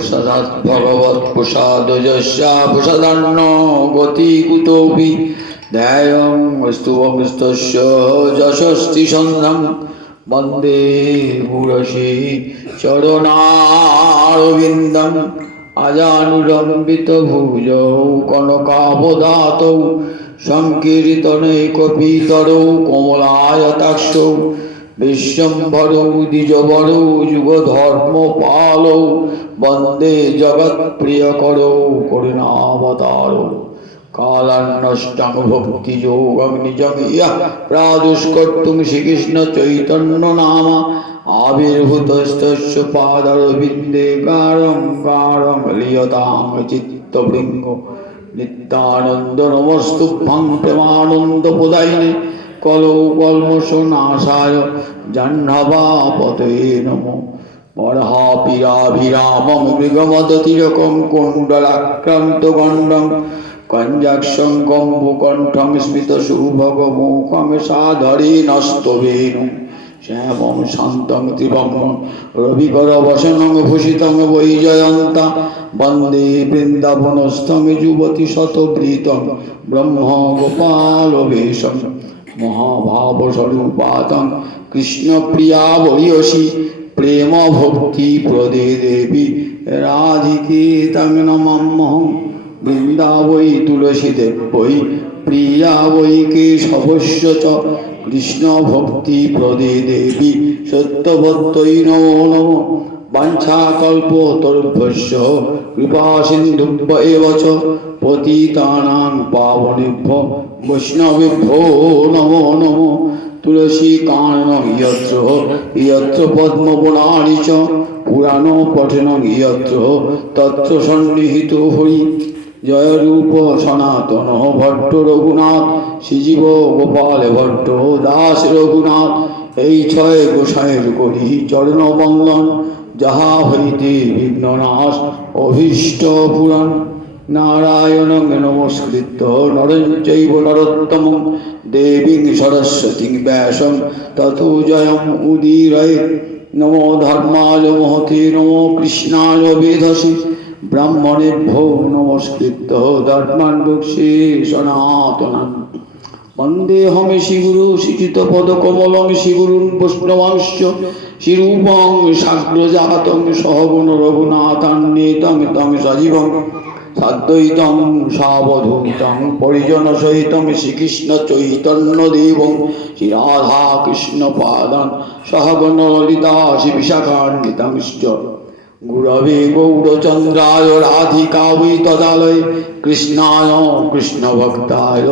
प्रसादात् भगवत् प्रसाद यस्या प्रसादान्न गति कुतोऽपि ध्यायं स्तुवंस्तस्य यशस्ति सन्धं वन्दे पुरसि चरणारविन्दम् अजानुलम्बितभुजौ कनकावदातौ संकीर्तनैकपितरौ कमलायताक्षौ विश्वम्भरौ द्विजवरौ युगधर्मपालौ वन्दे जगत्प्रियकरौ करुणावतारौ कालान्नष्टं भक्तियोगं निजं यः प्रादुष्कर्तुं श्रीकृष्णचैतन्यनाम आविर्भूतस्तस्य पादारविन्दे गारं गारं लीयतां चित्तभृङ्गो नित्यानन्द नमस्तुभ्यं प्रेमानन्दप्रदायिने कलौ कल्मषनाशाय जाह्नवापतये नमो बर्हापीराभिरामं मृगमदतिलकं कुण्डलाक्रान्तगण्डं कञ्जाक्षं कम्बुकण्ठं स्मितशुभगमुखं साधरेणस्तवेणुं श्यामं शान्तं त्रिभङ्गं रविकरवसनं भूषितं वैजयन्ता वन्दे वृन्दावनस्थं युवतिशतवृतं ब्रह्मगोपालवेशं महाभावस्वरूपातं कृष्णप्रिया वरियसि प्रेम भक्ति प्रदे देवी राधिके तं नमाम्यहं वृन्दावै तुलसीदेवै प्रिया वै केशवस्य च कृष्ण भक्ति प्रदे देवी सत्यवत्यै नमो नमः वाञ्छाकल्पतरुभ्यश्च कृपासिन्धुभ्य एव च पतितानां पावनेभ्यो वैष्णवेभ्यो नमो नमः तुलसी काननं यत्र यत्र पद्मवनानि च पुराणो पठनं यत्र तत्र सन्निहितो हरि जय रूप सनातन भट्ट रघुनाथ श्रीजीव गोपाल भट्ट दास रघुनाथ এই ছয় গোসাইয়ের করি চরণ বন্দন যাহা হইতে বিঘ্ননাশ অভীষ্ট পুরাণ नारायण नमस्कृत्य नरं चैव नरोत्तमं देवीं सरस्वतीं व्यासं ततो जयम् उदीरयेत् नमो धर्माय महते नमो कृष्णाय वेधसे ब्राह्मणेभ्यो नमस्कृत्य धर्मान् वक्ष्ये सनातनम् वन्देऽहं श्रीगुरु श्रीयुतपदकमलं श्रीगुरुन् वैष्णवांश्च श्रीरूपं साग्रजातं सहगुण रघुनाथान्वितं तं सजीवम् साद्वैतं सावधूतं परिजनसहितं श्रीकृष्णचैतन्यदेवं श्रीराधाकृष्णपादान् सहगण ललिता श्रीविशाखान्वितांश्च गुरवे गौरचन्द्राय राधिकायै तदालये कृष्णाय कृष्णभक्ताय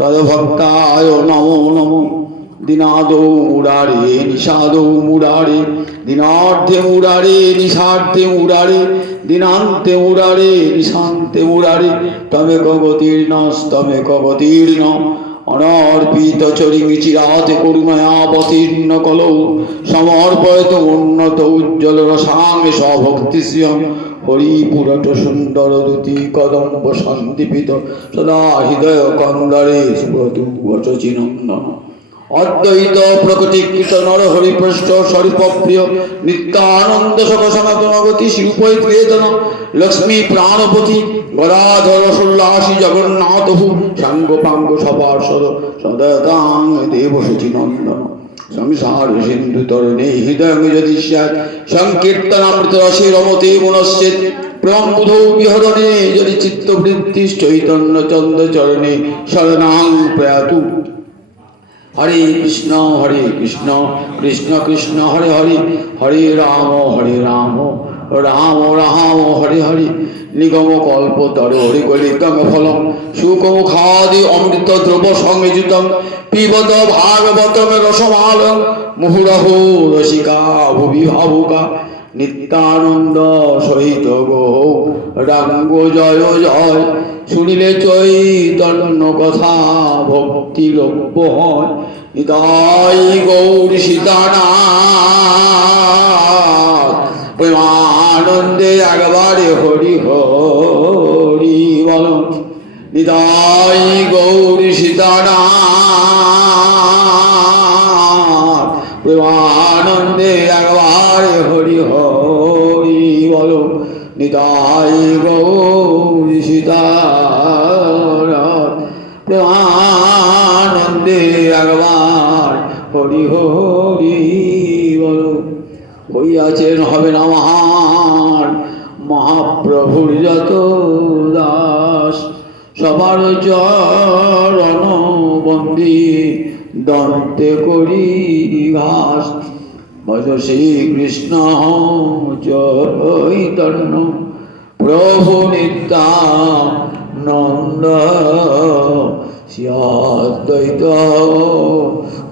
तद्भक्ताय नमो नमो दिनादौ मुरारे निषादौ मुरारे दिनार्थे मुरारे निषार्थे मुरारे दिनान्ते मुरारे निशान्ते मुरारे तमेक गतिर्न अनर्पित चरिं चिराते करुणयावतीर्ण कलौ समर्पयत उन्नत उज्ज्वल रसांग स्वभक्तिश्रियं हरिपुरट सुंदर दुति कदम्ब शान्तिपित सदा हृदय कंदरे सुभतु वचचिनन्दन अद्वैत प्रकृतिकृत नर हरिपृष्ठ स्वरूपप्रिय नित्यानंद सख सनातन गति श्रीरूप वेदन लक्ष्मी प्राणपति गदाधर सोल्लासी जगन्नाथ भू सांगोपांग सपार्षद सदतां देव शुचिनंदन संसार सिंधु तरणे हृदय यदि स्यात् संकीर्तनामृत रसे रमते मनश्चेत् प्रेम बुधौ विहरणे यदि चित्तवृत्तिश्चैतन्य चंद्र चरणे शरणां प्रयातु हरे कृष्ण कृष्ण कृष्ण हरे हरे हरे राम राम राम हरे हरे निगम कल्पतरु हरिकलितं फलं सुखमुखादि अमृत द्रव संयुतं पिबत भागवतं रसमालं मुहुरहो रसिका भुवि भावुका नित्यानंद सहित गो रांगो जय जय শুনিলে চৈতন্য কথা ভক্তি লভ্য হয়। নিতাই গৌর সীতানাথ প্রেমানন্দে একবারে হরি হরি বল। নিতাই গৌর সীতানাথ প্রেমানন্দে একবারে হরি হরি বল। নিতাই গৌর সীতানাথ প্রেমানন্দে একবার হরি হরি বল। হইয়াছেন হবে না মহান মহাপ্রভুর যত দাস, সবার চরণ বন্দি দন্তে করি ঘাস। ভজ শ্রীকৃষ্ণ চৈতন্য প্রভু নিত্যানন্দ, শ্রী অদ্বৈত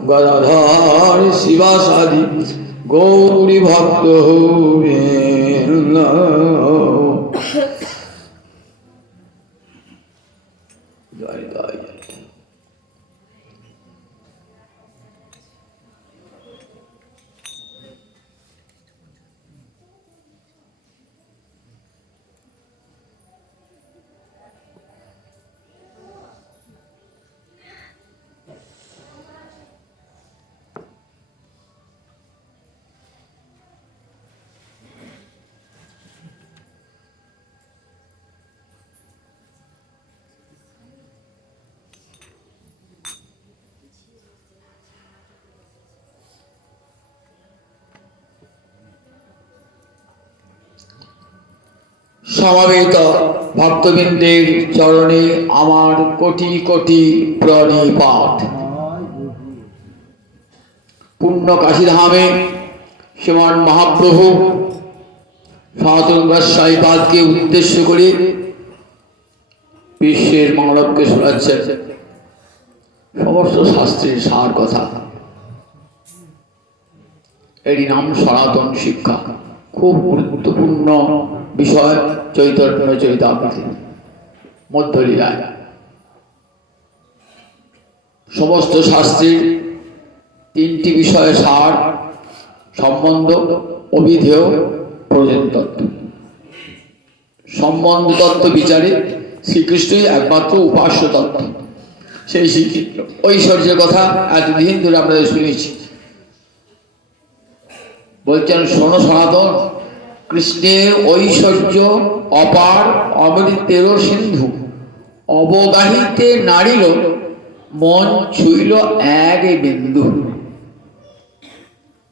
গদাধর শিবাসাদি গৌরী ভক্ত বৃন্দ। জয় জয় জয়। সমবেত ভক্তবৃন্দের চরণে আমার কোটি কোটি প্রণিপাত। পুণ্য কাশীধামে শ্রীমান মহাপ্রভু সনাতন গোস্বামীপাদকে উদ্দেশ্য করে বিশ্বের মানবকে শোনাচ্ছেন সমস্ত শাস্ত্রের সার কথা। এরই নাম সনাতন শিক্ষা। খুব গুরুত্বপূর্ণ বিষয় চৈতন্য চরিতামৃতে মধ্যলীলায়। সমস্ত শাস্ত্রের তিনটি বিষয় সার: সম্বন্ধ, অভিধেয়, প্রয়োজন তত্ত্ব। সম্বন্ধ তত্ত্ব বিচারে শ্রীকৃষ্ণই একমাত্র উপাস্য তত্ত্ব। সেই শ্রীকৃষ্ণ ঐশ্বর্যের কথা এতদিন ধরে আপনাদের শুনেছি। বলছেন, শোনো সনাতন, কৃষ্ণের ঐশ্বর্য অপার, অমৃতেরও সিন্ধু। অবগাহিতে নাড়িল, মন ছুঁইল এক বিন্দু।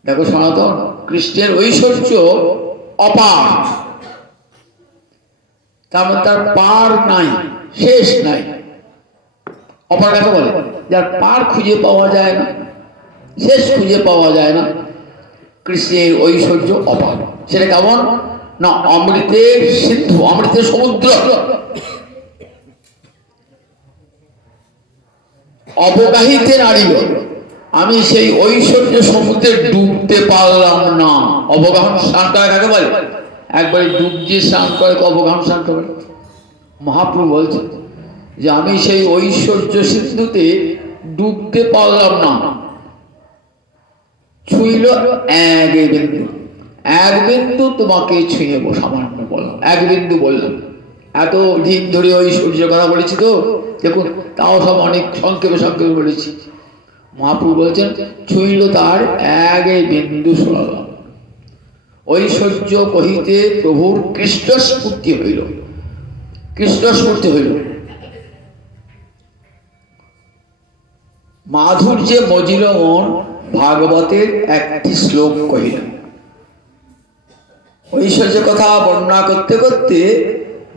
দেখো সনাতন, কৃষ্ণের ঐশ্বর্য অপার, তার পার নাই, শেষ নাই। অপার কাকে বলে? যার পার খুঁজে পাওয়া যায় না, শেষ খুঁজে পাওয়া যায় না। কৃষ্ণের ঐশ্বর্য অপার। সেটা কেমন না? অমৃতের সিন্ধু, অমৃতের সমুদ্র। অবগাহিতে নাড়িল, আমি সেই ঐশ্বর্য সমুদ্রে ডুবতে পারলাম না। অবগাহন স্নান করে কাকে বলে? একবারে ডুব দিয়ে স্নান করে অবগাহন স্নান করে। মহাপ্রভু বলছেন যে আমি সেই ঐশ্বর্য সিন্ধুতে ডুবতে পারলাম না। ছুঁইল এক বিন্দু, এক বিন্দু তোমাকে ছুঁয়ে সামান্য বললাম, এক বিন্দু বললাম। এত দিন ধরে ঐশ্বর্যের কথা বলেছি তো, দেখুন তাও সব অনেক সংক্ষেপে সংক্ষেপে বলেছি। মহাপ্রভু বলছেন ছুঁইল তার এক বিন্দু শোনালাম। ঐশ্বর্য কহিতে প্রভুর কৃষ্ণ স্ফূর্তি হইল, কৃষ্ণ স্ফূর্তি হইল। মাধুর্যে মজিল মন, ভাগবতের একটি শ্লোক কহিলেন। ঐশ্বর্যের কথা বর্ণনা করতে করতে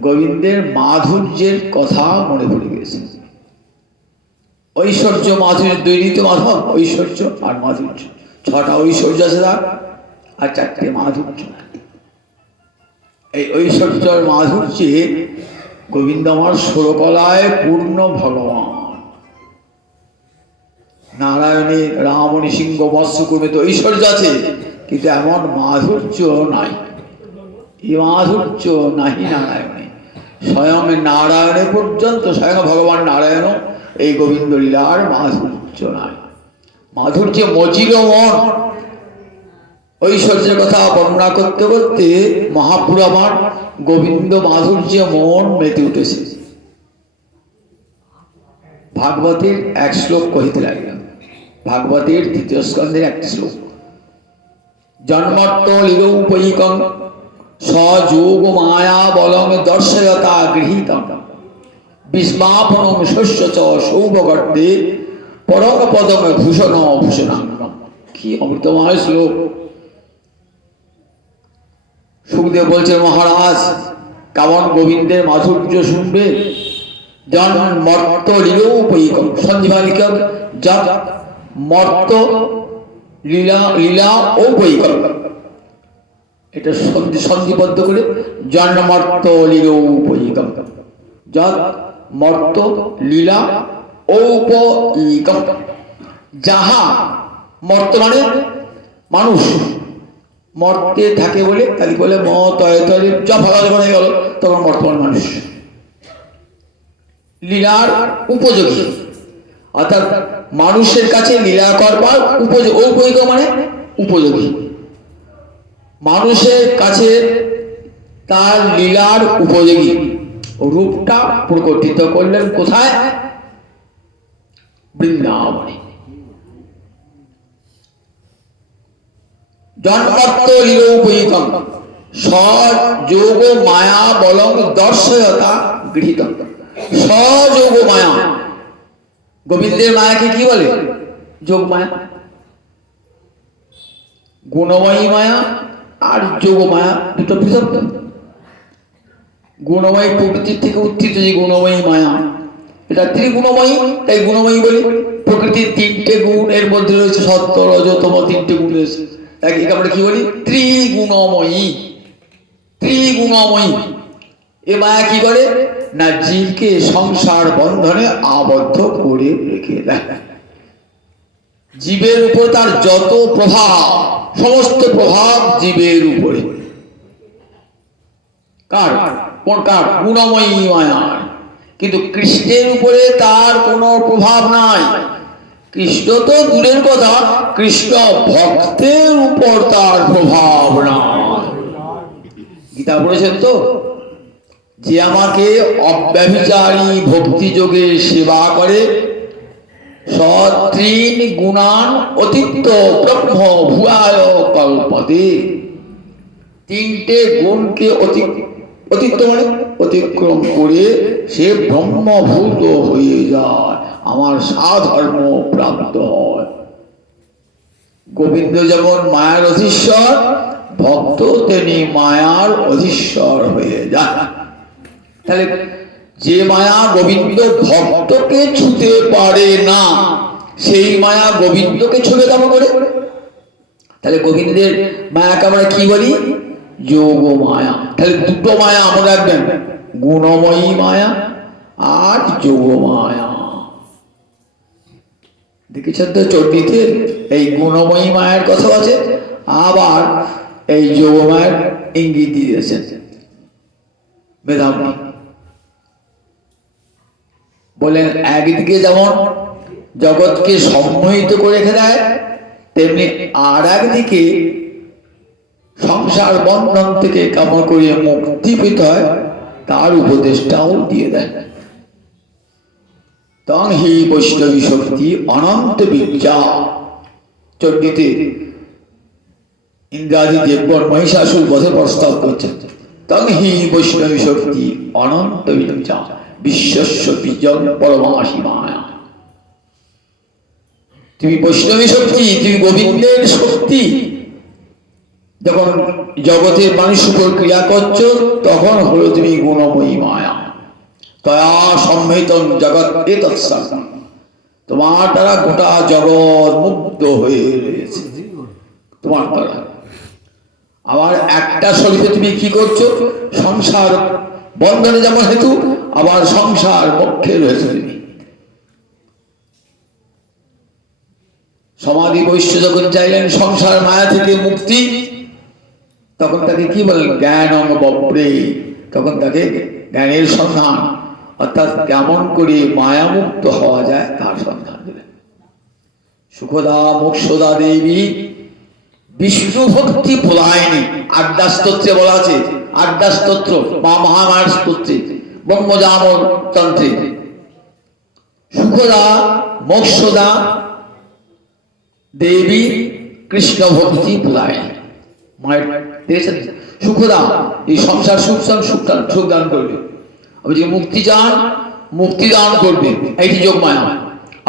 গোবিন্দের মাধুর্যের কথা মনে পড়ে গেছে। ঐশ্বর্য মাধুর্য, দুই ঋতু মাধব, ঐশ্বর্য আর মাধুর্য। ছটা ঐশ্বর্য আছে তার, আর চারটে মাধুর্য। এই ঐশ্বর্যর মাধুর্যে গোবিন্দ আমার ষোড়কলায় পূর্ণ ভগবান। নারায়ণে রাম নৃসিংহ মৎস্যকুর্মে তো ঐশ্বর্য আছে, কিন্তু এমন মাধুর্য নাই। এই মাধুর্য নাহি নারায়ণে। স্বয়ং নারায়ণে পর্যন্ত, স্বয়ং ভগবান নারায়ণও এই গোবিন্দ লীলার মাধুর্য নাই। মাধুর্য মজিল মন। ঐশ্বর্যের কথা বর্ণনা করতে করতে মহাপুরাণ গোবিন্দ মাধুর্য মন মেতে উঠেছে। ভাগবতের এক শ্লোক কহিতে লাগলেন, ভাগবতের 3য় স্কন্ধের একটা শ্লোক। জন্মত্ব লীলৌপৈকং সযোগ মায়া বলং দর্শয়তা গৃহীতং বিস্মাপনং শস্য চ সৌভগর্দে পরম পদম ভূষণ ভূষণাঙ্গম। কি অমৃতময় শ্লোক! সুখদেব বলছেন, মহারাজ কেমন গোবিন্দের মাধুর্য শুনবে। জন্মর্ত লীলৌপৈকং, সন্ধিমালিকা যা মর্ত লীলা লীলা ঔপৈকং, এটা সন্ধিবদ্ধ করে জন্মর্ত লীলৌপৈকং যৎ মর্ত লীলা ঔপৈকং। যাহা মর্ত মানে মানুষ, মর্তে থাকে বলে তাকে বলে ম তয়ে তয়ে যা ভালো হয়ে গেল তখন বর্তমান মানুষ। লীলার উপযোগী, অর্থাৎ মানুষের কাছে লীলা করবার উপযোগী। ঔপৈক মানে উপযোগী, মানুষের কাছে তার লীলার উপযোগী রূপটা প্রকটিত করলেন কোথায়? বৃন্দাবনে। জন্মত্ব লীলৌপৈকং সযোগ মায়া বলং দর্শয়তা গৃহীতং। সযোগ মায়া, গোবিন্দের মায়াকে কি বলে? যোগ মায়া। গুণময়ী মায়া আর যোগ মায়া দুটো পৃথক। গুণময়ী প্রকৃতির থেকে উত্থিত যে গুণময়ী মায়া, এটা ত্রিগুণময়ী, তাই গুণময়ী বলি। প্রকৃতির 3টে গুণ, এর মধ্যে রয়েছে সত্য রজতম 3টে গুণ রয়েছে, তাকে আমরা কি বলি? ত্রিগুণময়ী। ত্রিগুণময়ী এ মায়া কি করে না, জীবকে সংসার বন্ধনে আবদ্ধ করে রেখে দেয়। জীবের উপর তার যত প্রভাব, সমস্ত প্রভাব জীবের উপরে। কার? কোন কার? গুণময়ী মায়ার। কিন্তু কৃষ্ণের উপরে তার কোনো প্রভাব নাই। কৃষ্ণ তো দূরের কথা, কৃষ্ণ ভক্তের উপর তার প্রভাব নাই। গীতা পড়েছেন তো, যে আমাকে অব্যভিচারী ভক্তি যোগে সেবা করে সত্রিন গুণান অতীত ব্রহ্ম ভুয়ায় কল্পতে। 3টে গুণকে অতীত মানে অতিক্রম করে সে ব্রহ্মভূত হয়ে যায়, আমার সাধর্ম প্রাপ্ত হয়। গোবিন্দ যেমন মায়ার অধীশ্বর, ভক্ত তেমনি মায়ার অধীশ্বর হয়ে যায়। তাহলে যে মায়া গোবিন্দ ভক্তকে ছুতে পারে না, সেই মায়া গোবিন্দকে ছুঁয়ে দেওয়া করে। তাহলে গোবিন্দের মায়াকে আমরা কি বলি? যোগ মায়া। তাহলে দুটো মায়া আমরা রাখবেন, গুণময়ী মায়া আর যোগ মায়া। দেখেছেন তো চণ্ডীতে এই গুণময়ী মায়ের কথা আছে, আবার এই যোগ মায়ের ইঙ্গিত দিয়েছেন মেধাবী। বলেন একদিকে যেমন জগৎকে সম্মোহিত করে রেখে দেয়, তেমনি আর একদিকে সংসার বন্ধন থেকে কেমন করে মুক্তি পেতে হয় তার উপদেশটাও দিয়ে দেয়। তং হি বৈষ্ণবী শক্তি অনন্ত বিদ্যা। চণ্ডীতে ইন্দ্রাদি দেবগণ মহিষাসুর বধে প্রস্তাব করছেন। তং হি বৈষ্ণবী শক্তি অনন্ত বিদ্যা বিশ্বস্য বীজং পরমাসি মায়া। তুমি বৈষ্ণবী শক্তি, তুমি গোবিন্দের শক্তি। যখন জগতের মানুষ উপর ক্রিয়া করছো তখন হলো তুমি গুণময়ী মায়া। তয়া সম্মিত জগৎ এতৎসর্বং, তোমার দ্বারা গোটা জগৎ মুগ্ধ হয়ে রয়েছে তোমার দ্বারা। আবার একটা শরীরে তুমি কি করছো? সংসার বন্ধনে যেমন হেতু, আবার সংসার মোক্ষে রয়েছে তুমি। সমাধি বৈশ্য যখন চাইলেন সংসার মায়া থেকে মুক্তি, তখন তাকে কি বলেন? জ্ঞানং বব্রে। তখন তাকে জ্ঞানের সন্ধান, অর্থাৎ কেমন করে মায়ামুক্ত হওয়া যায় তার সন্ধান দিলেন। সুখদা মোক্ষদা দেবী বিষ্ণু ভক্তি ভোলায়নি, আড্ডা স্তোত্রে বলা আছে, আড্ডা স্তোত্র বা মহামায়ার স্তোত্রে ব্রহ্মজাম তন্ত্রে। সুখদা মোক্ষদা দেবী কৃষ্ণ ভক্তি ভোলায়নি। মায়ের দেখেছেন সুখদা এই সংসার সুখ দান করবে, আপনি যদি মুক্তি চান মুক্তি দান করবে, এইটি যোগমায়া।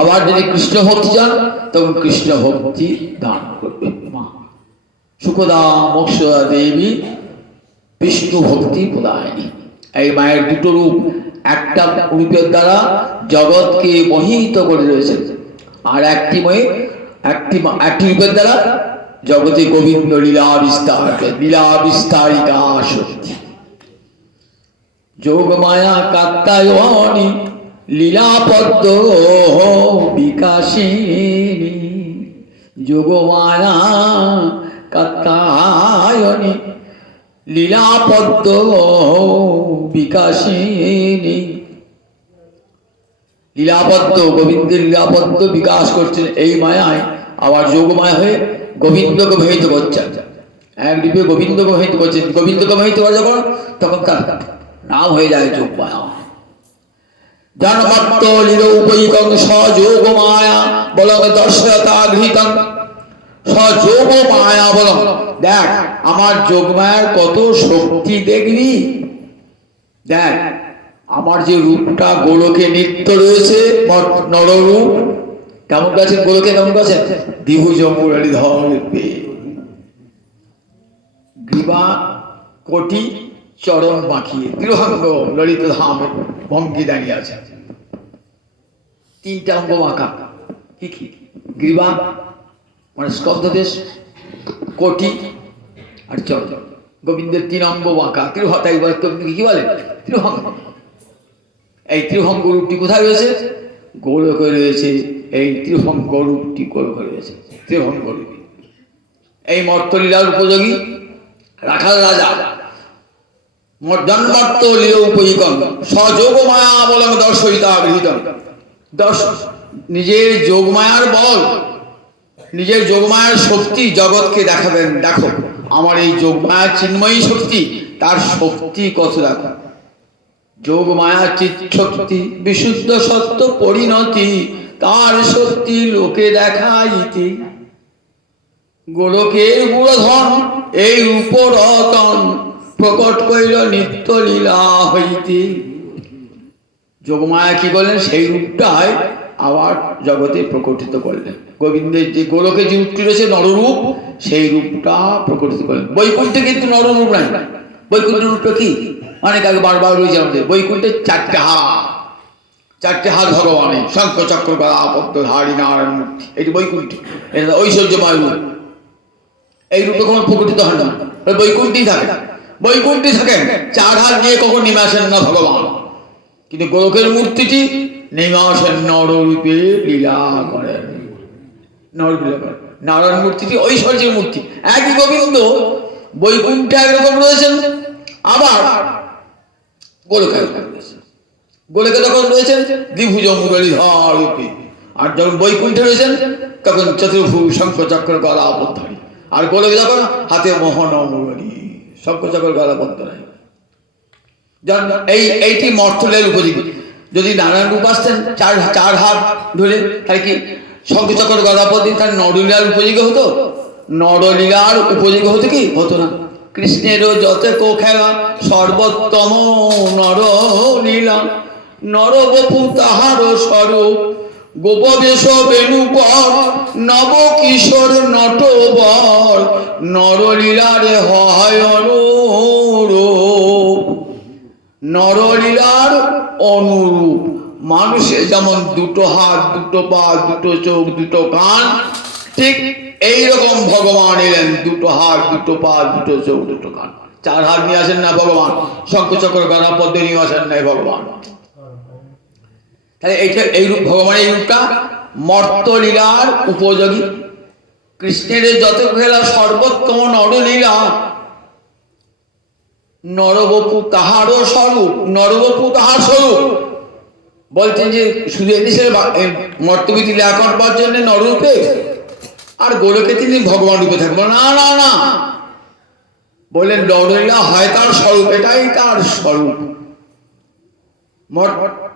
আবার যদি কৃষ্ণ ভক্তি চান তখন কৃষ্ণ ভক্তি দান করবে মা। সুখদা মোক্ষদা দেবী বিষ্ণু ভক্তি প্রদায়নী। এই মায়ের দুটো রূপ, একটা রূপের দ্বারা জগৎকে মোহিত করে রয়েছে, আর একটি রূপের দ্বারা জগতে গোবিন্দ লীলা বিস্তারিকা শক্তি। যোগমায়া কাত্যায়নী লীলাপদ্ম বিকাশিনী। যোগমায়া কাত্যায়নী লীলাপদ্ম বিকাশিনী। লীলাপদ্ম গোবিন্দের লীলাপদ্ম বিকাশ করছেন এই মায়ায়, আবার যোগমায়া হয়ে গোবিন্দকে মোহিত করছেন। এক রূপে গোবিন্দকে মোহিত করছেন, গোবিন্দকে মোহিত করে যখন তখন তার নাম হয়ে যায় যোগমায়া। জন্মাত্ম লীলোপৈকং সযোগ মায়া বলং দর্শয়তা গৃহীতং। সযোগ মায়া বলং, দেখ আমার যোগমায়ার কত শক্তি দেখবি। দেখ আমার যে রূপটা গোলকে নিত্য রয়েছে, নররূপ কেমন গেছেন, গোলকে কেমন গেছেন, দ্বিভুজ মুরলীধর রূপে, গ্রীবা কোটি চরণ বাঁকিয়ে তিরুহাঙ্গ ললিত ধামের ভঙ্গি দাঁড়িয়ে আছে। তিনটা অঙ্গ বাঁকা, কি কি? গ্রীবা মানে স্কন্ধদেশ, কোটি আর চরণ। গোবিন্দের তিন অঙ্গ বাঁকা, তিরুহাতা কি বলে তিরুহাঙ্গ। এই ত্রিভঙ্গ রূপটি কোথায় রয়েছে? গোলকে রয়েছে। এই ত্রিভঙ্গ রূপটি গোলকে রয়েছে, ত্রিভঙ্গ রূপী। এই মর্তলীলার উপযোগী রাখাল রাজা জন্মাত্ম লীল উপযোগী সযোগ মায়া বলং দর্শয়িতা গৃহীতং। নিজের যোগমায়ার বল, নিজের যোগমায়ার শক্তি জগৎকে দেখাবেন। দেখো আমার এই যোগমায়া চিন্ময়ী শক্তি, তার শক্তি কত দেখো। যোগমায়া চিৎ শক্তি বিশুদ্ধ সত্য পরিণতি, তার শক্তি লোকে দেখাইতি। গোলকের গুণধন এই উপরতন, প্রকট করিল নিত্য লীলা হইতে। যোগমায়া কি করলেন, সেই রূপটাই আবার জগতে প্রকটিত করলেন। গোবিন্দের যে গোলকে যে রূপটি রয়েছে নররূপ, সেই রূপটা প্রকটিত করলেন। বৈকুণ্ঠে কিন্তু নররূপ নাই। বৈকুণ্ঠ রূপটা কি অনেক আগে বারবার রয়েছে আমাদের। বৈকুণ্ঠের চারটে হাত ভগবানের, শঙ্খ চক্র গদা পদ্মধারী নারায়ণ মূর্তি, এটি বৈকুণ্ঠ। এটা ঐশ্বর্যময় রূপ। এই রূপে কোনো প্রকটিত হয় না, বৈকুণ্ঠই থাকে। বৈকুণ্ঠই থাকেন, চার হাত নিয়ে কখন নেমে আসেন না ভগবান। কিন্তু গোলকের মূর্তিটি নেমে আসেন নররূপে লীলা করেন, নরলীলা করেন। নারায়ণ মূর্তিটি ঐশ্বর্যের মূর্তি। একই গোবিন্দ বৈকুণ্ঠে একরকম রয়েছেন, আবার গোলকে রয়েছেন। গোলকে যখন রয়েছেন দ্বিভুজ মুরলীধর রূপে, আর যখন বৈকুণ্ঠে রয়েছেন তখন চতুর্ভুজ শঙ্খ চক্র গলা পদ্মধারী। আর গোলকে যখন হাতে মোহন মুরলী, শঙ্খ চক্র গলা পদ্মধারী। এইটি মর্তলের উপযোগী। যদি নারায়ণ রূপ আসতেন চার হাত ধরে, তাহলে কি শঙ্খ চক্র গলা পদ্মধারী, তার নরলীলার উপযোগী হতো? নরলীলার উপযোগী হতো কি? হতো না। কৃষ্ণেরও যত খেলা সর্বোত্তম নরলীলা, নরবপু তাহার স্বরূপ গোপবেশ বেণুপর, নব কিশোর নটবর নরলীলারে হয় অনুরূপ। নরলীলার অনুরূপ। মানুষের যেমন দুটো হাত, দুটো পা, দুটো চোখ, দুটো কান, ঠিক এইরকম ভগবান এলেন দুটো হাত, দুটো পা, দুটো চোখ, দুটো কান। চার হাত নিয়ে আসেন না ভগবান, শঙ্খ চক্র গদা পদ্ম নিয়ে আসেন নাই ভগবান। তাহলে এই রূপ ভগবানের, এই রূপটা মর্তলীলার উপযোগী। কৃষ্ণের যত খেলা সর্বোত্তম নরলীলা, নরবপু তাহারও স্বরূপ, নরবপু তাহার স্বরূপ। বলছেন যে শুধু এদেশের মর্তবী লীলা করবার জন্য নররূপে, আর গোলকে তিনি ভগবান রূপে থাকবেন না, না না, বললেন নরলীলা হয় তার স্বরূপ, এটাই তার স্বরূপ।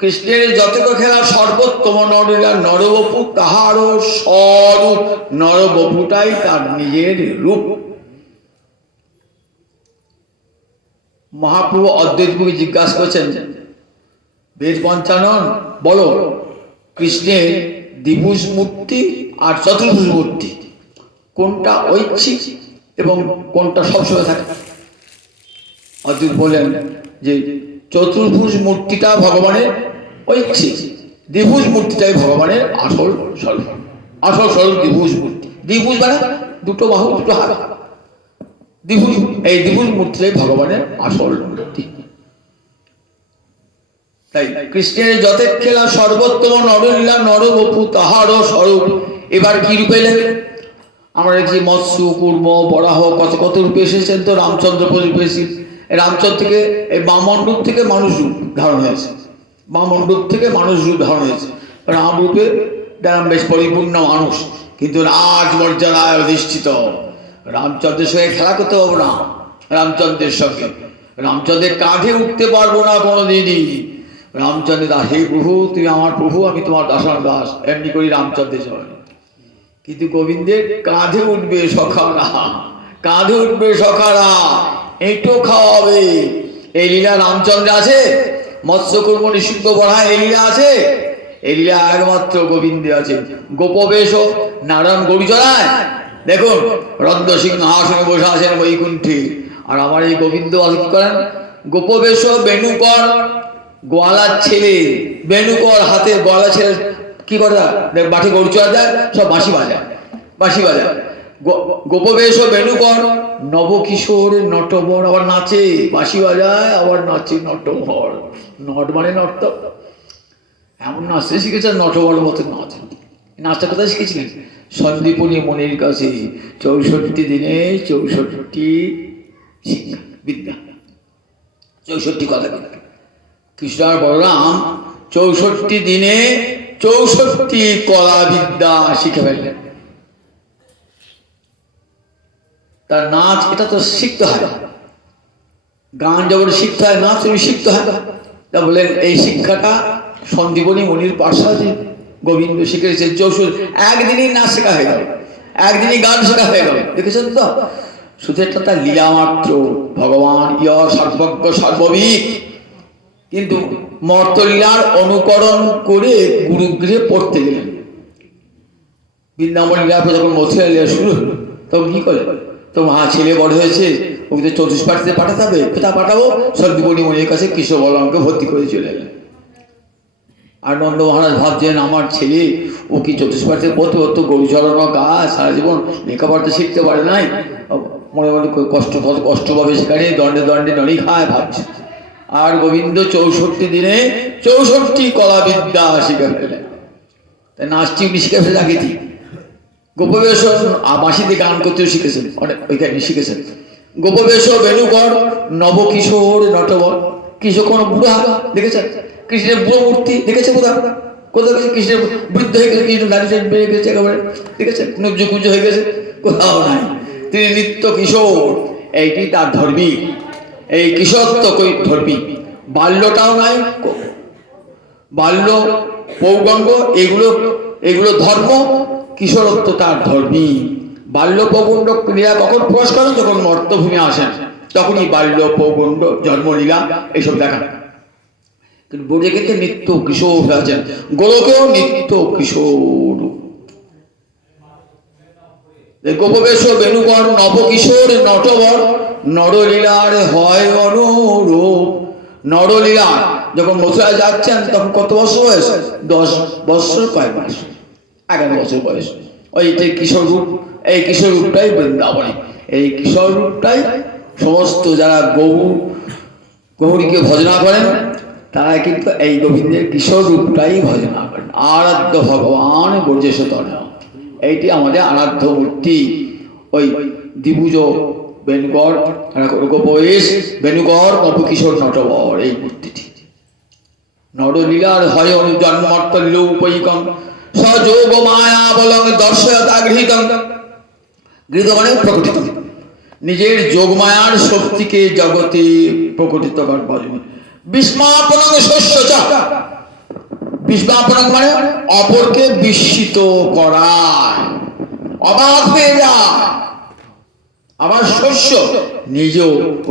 কৃষ্ণের যতক খেলা সর্বোত্তম নরলীলা, নরবপু তাহারও স্বরূপ, নরবপুটাই তার নিজের রূপ। মহাপ্রভু অদ্বৈতকে জিজ্ঞাসা করছেন, বেদ পঞ্চানন বলো, কৃষ্ণের দ্বিভুজ মূর্তি আর চতুর্ভুজ মূর্তি কোনটা ঐচ্ছিক এবং কোনটা সবসময় থাকে? অদ্বৈত বলেন যে চতুর্ভুজ মূর্তিটা ভগবানের ঐচ্ছিক, দ্বিভুজ মূর্তিটাই ভগবানের আসল স্বরূপ। আসল স্বরূপ দ্বিভুজ মূর্তি। দ্বিভুজ মানে দুটো বাহু, দুটো হাত, দ্বিভুজ। এই দ্বিভুজ মূর্তিটাই ভগবানের আসল মূর্তি। তাই কৃষ্ণের যতের খেলা সর্বোত্তম নরলীলা, নরবপু তাহারও স্বরূপ। এবার কি রূপে এলেন? আমরা দেখছি মৎস্য, কুর্ম, বরাহ, কত কত রূপে এসেছেন। তো রামচন্দ্র রূপে এসেছেন। রামচন্দ্র থেকে এই বামন রূপ থেকে মানুষ রূপ ধারণ হয়েছে, বামন রূপ থেকে মানুষ রূপ ধারণ হয়েছে। রাম রূপে দেখলাম বেশ পরিপূর্ণ মানুষ, কিন্তু রাজ মর্যাদায় অধিষ্ঠিত। রামচন্দ্রের সঙ্গে খেলা করতে পারবো না, রামচন্দ্রের সঙ্গে রামচন্দ্রের কাঁধে উঠতে পারবো না কোনোদিনই। রামচন্দ্র দাস, হে প্রভু তুমি আমার প্রভু, আমি তোমার দাসান দাস, এমনি করি রামচন্দ্রের চরণে। কিন্তু গোবিন্দের কাঁধে উঠবে সখারা, কাঁধে উঠবে সখারা, এঁটো খাওয়াবে। এই লীলা রামচন্দ্র আছে? মৎস্যকুর্ম, নিষিদ্ধ বড়া এই লীলা আছে? এই লীলা একমাত্র গোবিন্দে আছে। গোপবেশ নারায়ণ গরু চড়ায়, দেখুন রদ্র সিংহাসনে বসে আছেন বৈকুণ্ঠে। আর আমার এই গোবিন্দ কি করেন? গোপবেশ বেণুকর, গোয়ালার ছেলে বেণুকর, হাতে গোয়ালা ছেলে কি করে? বাঠে গরু চড়া যায়, সব বাঁশি বাজায়, বাঁশি বাজায়। গোপবেশ বেণুকর, নবকিশোর নটবর, আবার নাচে, বাঁশি বাজায়, আবার নাচে নটবর। নট মানে নর্ত, এমন নাচতে শিখেছেন নটবর মতো নাচ। নাচটা কোথায় শিখেছিলেন? সন্দীপনী মনির কাছে 64 দিনে 64 শিক্ষা বিদ্যা, 64 কথা বিদ্যা। কৃষ্ণ আর বলরাম 64 দিনে 64 কলা বিদ্যা শিখে ফেললেন। তার নাচ এটা তো শিখতে হয়, গান যখন শিখতে হয়, নাচ তুমি শিখতে হয়। তা বললেন এই শিক্ষাটা সন্দীপনী মনির পাঠশালায় গোবিন্দ শিখেছে। 64 একদিনই নাচ শেখা হয়ে গেল, একদিনই গান শেখা হয়ে গেল। দেখেছেন তো? শুধু একটা তার লীলা মাত্র। ভগবান ইয় সর্বজ্ঞ সর্ববিদ, কিন্তু মর্তলীলার অনুকরণ করে গুরুগৃহে পড়তে গেলেন। বৃন্দাবন লীলা যখন মথুরা লীলা শুরু হলো, তখন কি করে? তো ছেলে বড় হয়েছে, ওকে তো চতুষ্পাঠীতে পাঠাতে হবে। কোথায় পাঠাবো? সন্দীপনী মনির কাছে কৃষ্ণ বলরামকে ভর্তি করে চলে এলেন। আর নন্দ মহারাজ ভাবছেন আমার ছেলে ও কি চতুষ্পাঠীতে পড়তে পড়তো, গরু চড়ানো গাছ, সারা জীবন লেখাপড়া শিখতে পারে নাই, মনে মনে কষ্ট পাবে সেখানে, দণ্ডে দণ্ডে নড়ি খায় ভাবছে। আর গোবিন্দ 64 দিনে 64 কলা বিদ্যা শিখে ফেলেন। তাই নাচটি উনি শিখে ফেলে আগেটি। গোপবেশ বাঁশিতে গান করতেও শিখেছেন, অনেক ওইখানে শিখেছেন। গোপবেশ বেণুকর, নবকিশোর নটবর। কৃষ্ণ কোন বুড়া দেখেছেন? কৃষ্ণের বুড়ো মূর্তি দেখেছে কোথাও? কোথাও কৃষ্ণের বৃদ্ধ হয়ে গেছে, কৃষ্ণ দাঁড়ি বেড়ে গেছে একেবারে, দেখেছেন? নুজ্জ কুঞ্জ হয়ে গেছে, কোথাও নাই। তিনি নিত্য কিশোর, এইটি তার ধর্মী, এই কিশোরত্ব ধর্মী। বাল্যটাও নাই, বাল্য পৌগণ্ড এগুলো এগুলো ধর্ম, কিশোরত্ব তার ধর্মী। বাল্য পৌগণ্ড ক্রিয়া কখন প্রকাশ করেন? যখন মর্তভূমি আসেন, তখনই বাল্য পৌগণ্ড জন্মলীলা এইসব দেখান। কিন্তু বোঝে কিন্তু নিত্য কিশোর আছেন, গোলকেও নিত্য কিশোর। গোপবেশ বেণুকর, নবকিশোর নটবর, নরলীলার হয় অনুরূপ। নরলীলা যখন মথুরায় যাচ্ছেন তখন কত বছর বয়স? 10 বছর কয়েক মাস, 11 বছর বয়স। ওই যে কিশোর রূপ, এই কিশোর রূপটাই বৃন্দাবনে, এই কিশোর রূপটাই সমস্ত যারা গৌরীকে ভজনা করেন তারা কিন্তু এই গোবিন্দের কিশোর রূপটাই ভজনা করেন। আরাধ্য ভগবান ব্রজেশতনয়, এইটি আমাদের আরাধ্য মূর্তি। ওই দ্বিভুজ বেণুগড় গোপবেশ বেণুগড় নবকিশোর নটবর, এই মূর্তিটি নরলীলার হয় জন্মর্তল্য উপৈকম সযোগ মায়া বলং দর্শয়তা গৃহীতম। গৃহীত মানে প্রকটিত, নিজের যোগমায়ার শক্তিকে জগতে প্রকটিত করবার জন্য। বিস্মাপনং শস্য চা, বিস্মাপনং মানে অপরকে বিস্মিত করায়, অবাক হয়ে যায়। আবার শস্য, নিজ